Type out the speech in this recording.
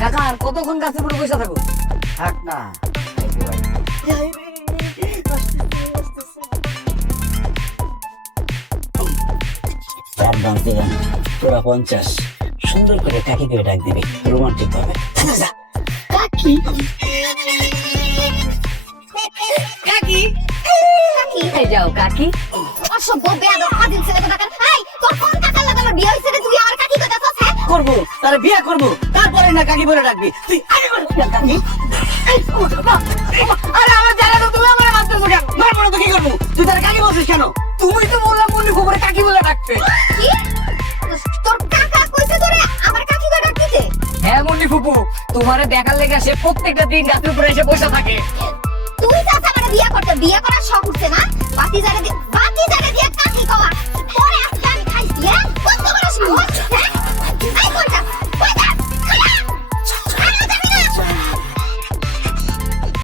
কাকা আর কতক্ষণ গাছের উপরে বসে থাকো? থাক না। তোরা পঞ্চাশ। সুন্দর করে কাকি করে ডাক দিবি রোমান্টিক ভাবে। কাকি? কাকি? কাকি? যাও কাকি। অসভ্য বেয়াদব ফাজিল ছেলে কোথাকার করব তার বিয়ে করব তারপরে না কাকি বলে ডাকবি। তুই আগে বলে কাকি। এই, ও, বাবা, বাবা, আরে আমার জায়গা তো তুমি আমার মারতে কেন? মারবো না তো কি করব? তুই তার কাকি বলছিস কেন? তুমি তো বললাম খবরে কাকি বলে ডাকতে। কি? তোর কাকা কইছে তোরে আমার কাকি কই ডাক হ্যাঁ ফুপু তোমারে দেখার লেগে সে প্রত্যেকটা দিন গাছের উপরে এসে বসে থাকে। তুই বিয়ে করতে বিয়ে করার শখ উঠছে না? বাতি জারে বাতি